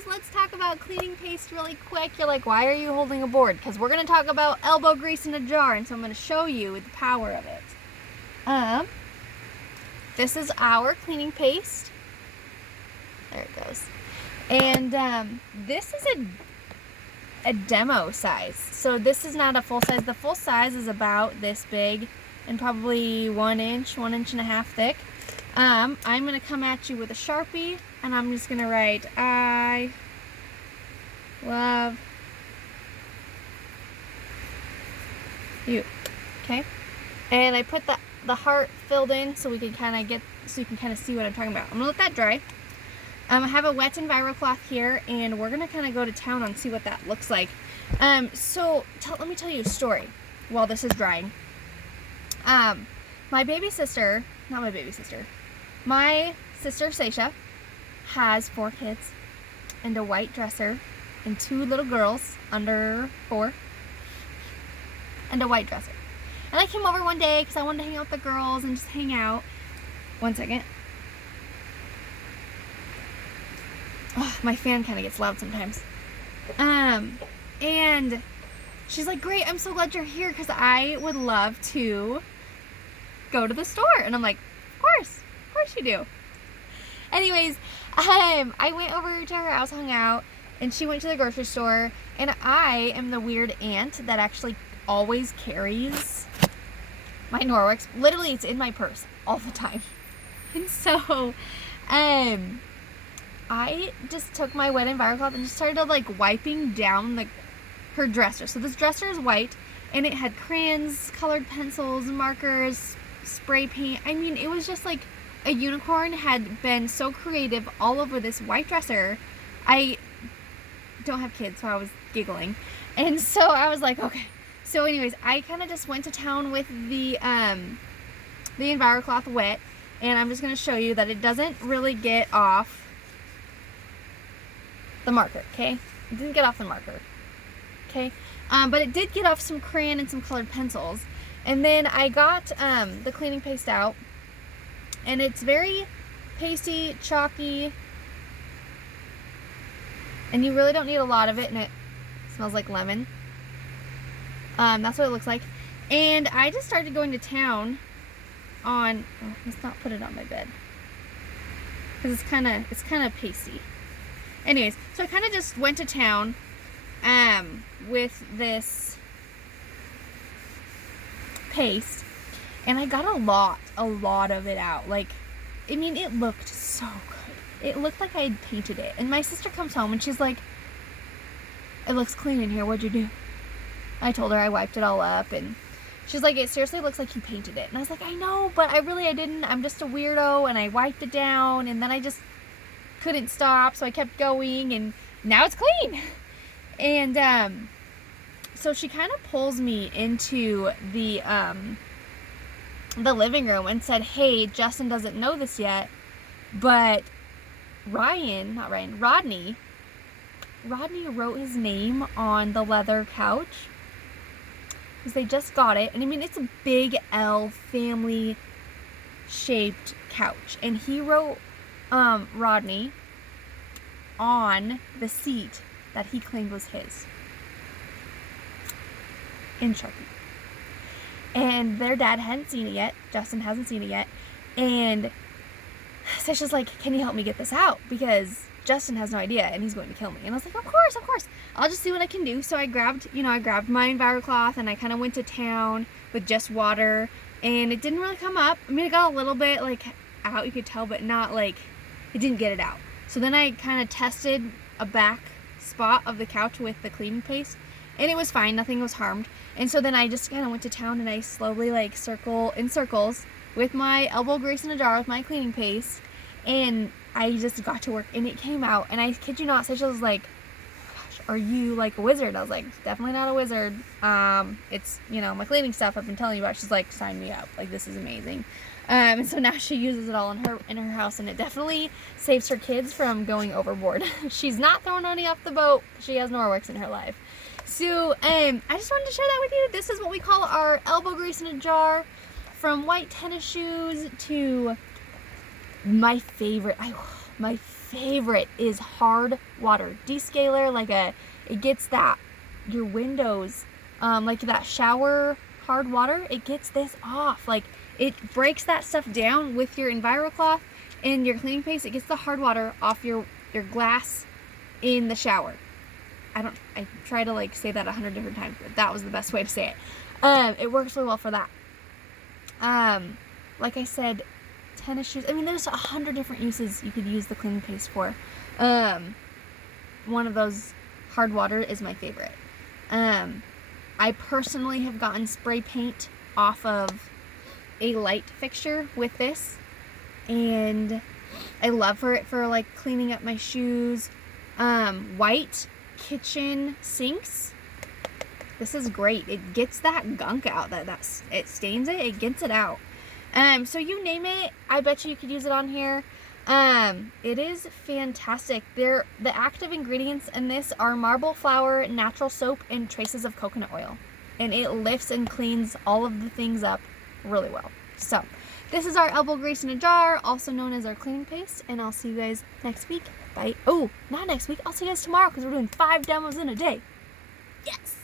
guys, let's talk about cleaning paste really quick. You're like, why are you holding a board? Because we're going to talk about elbow grease in a jar, and so I'm going to show you the power of it. This is our cleaning paste. There it goes. And this is a demo size. So this is not a full size. The full size is about this big and probably 1 inch, 1.5 inches thick. I'm going to come at you with a Sharpie, and I'm just going to write, I love you. Okay? And I put the heart filled in so we can kind of so you can kind of see what I'm talking about. I'm going to let that dry. I have a wet EnviroCloth here, and we're going to kind of go to town on see what that looks like. Let me tell you a story while this is drying. My sister Seisha has 4 kids and a white dresser and 2 little girls under 4 and a white dresser. And I came over one day because I wanted to hang out with the girls and just hang out. One second. Oh, my fan kind of gets loud sometimes. And she's like, great, I'm so glad you're here because I would love to go to the store. And I'm like, of course you do. Anyways, I went over to her house, hung out, and she went to the grocery store, and I am the weird aunt that actually always carries my Norwex. Literally, it's in my purse all the time. And so, I just took my wet EnviroCloth and just started like wiping down her dresser. So this dresser is white, and it had crayons, colored pencils, markers, spray paint. I mean, it was just like a unicorn had been so creative all over this white dresser. I don't have kids, so I was giggling. And so I was like, okay. So anyways, I kind of just went to town with the EnviroCloth wet, and I'm just going to show you that it doesn't really get off the marker, okay? It didn't get off the marker, okay? But it did get off some crayon and some colored pencils. And then I got the cleaning paste out, and it's very pasty, chalky, and you really don't need a lot of it, and it smells like lemon. That's what it looks like. And I just started going to town on, let's not put it on my bed, because it's kind of pasty. Anyways, so I kind of just went to town with this paste, and I got a lot of it out. Like, I mean, it looked so good. It looked like I had painted it. And my sister comes home and she's like, it looks clean in here, what'd you do? I told her I wiped it all up, and she's like, it seriously looks like you painted it. And I was like, I know, but I didn't. I'm just a weirdo, and I wiped it down, and then I just couldn't stop, so I kept going, and now it's clean. And so she kind of pulls me into the living room and said, hey, Justin doesn't know this yet, but Rodney wrote his name on the leather couch because they just got it. And I mean, it's a big L family shaped couch, and he wrote Rodney on the seat that he claimed was his in Sharpie. And their dad hadn't seen it yet. Justin hasn't seen it yet. And Sasha's like, can you help me get this out? Because Justin has no idea, and he's going to kill me. And I was like, of course. I'll just see what I can do. So I grabbed my EnviroCloth, and I kind of went to town with just water, and it didn't really come up. I mean, it got a little bit, like, out, you could tell, but not, like, it didn't get it out. So then I kind of tested a back spot of the couch with the cleaning paste, and it was fine. Nothing was harmed. And so then I just kind of went to town, and I slowly, like, circle in circles with my elbow grease in a jar with my cleaning paste, and I just got to work, and it came out. And I kid you not, Sasha was like, gosh, are you like a wizard? I was like, definitely not a wizard. It's, my cleaning stuff I've been telling you about. She's like, sign me up. Like, this is amazing. And so now she uses it all in her house, and it definitely saves her kids from going overboard. She's not throwing any off the boat. She has Norwex in her life. So I just wanted to share that with you. This is what we call our elbow grease in a jar. From white tennis shoes to my favorite favorite is hard water descaler. It gets that your windows, like that shower hard water, it gets this off. Like, it breaks that stuff down with your EnviroCloth and your cleaning paste. It gets the hard water off your glass in the shower. I try to like say that 100 different times, but that was the best way to say it. It works really well for that. Like I said, tennis shoes. I mean, there's 100 different uses you could use the cleaning paste for. One of those, hard water, is my favorite. I personally have gotten spray paint off of a light fixture with this, and I love it for like cleaning up my shoes. White kitchen sinks. This is great. It gets that gunk out. It stains it. It gets it out. So you name it, I bet you could use it on here. It is fantastic. The active ingredients in this are marble flour, natural soap, and traces of coconut oil. And it lifts and cleans all of the things up really well. So, this is our elbow grease in a jar, also known as our cleaning paste, and I'll see you guys next week. Bye. Oh, not next week. I'll see you guys tomorrow because we're doing 5 demos in a day. Yes!